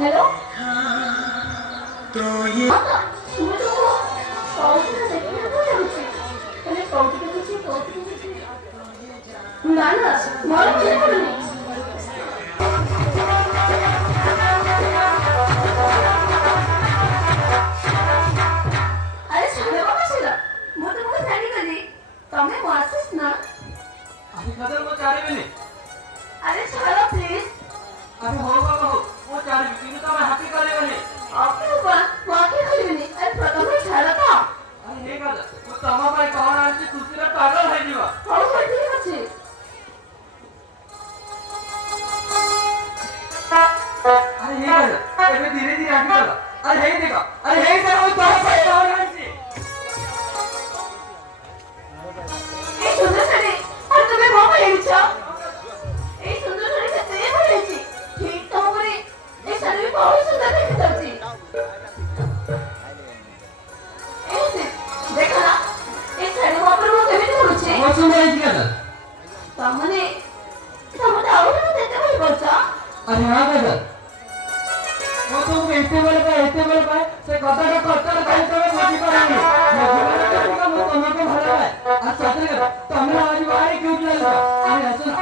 हॅलो तो ये ना ना मला मजा पडली अरे साडे बाबा शिला मग तुम्हाला सांगितलं તમે વાંચીસ ના अभी खतर वो चारे में अरे चलो प्लीज अरे होगा वो चारे में तो मैं हैप्पी कर लेगा नहीं आपके ऊपर वाकई खलीनी अरे प्रथम में छाड़ा था अरे हे का वो तमा भाई कौन आज की दूसरी पागल है जीवा और कोई ठीक है अरे हे का ये धीरे धीरे आगे चला अरे हे देखा अरे हे का वो तमा भाई कौन आज की ए सुंदर सरी और तुम्हें मामा ये विचार ए सुंदर सरी से ते बोलेची ठीक तो करे ए सरी बहुत सुंदर दिखती ऐसे देखा ना ए सरी बापर वो केमिति बोलुचे वो सुंदर है क्या तमने आवडत देते भाई बोलचा अरे हाँ दादा वो तो कहते बोले पाए से कथा कहीं तो मैं मजी करेंगे मैं तुम्हें भला है आज साथ में तुमने आज बाहर क्यों चल रहा अरे सुन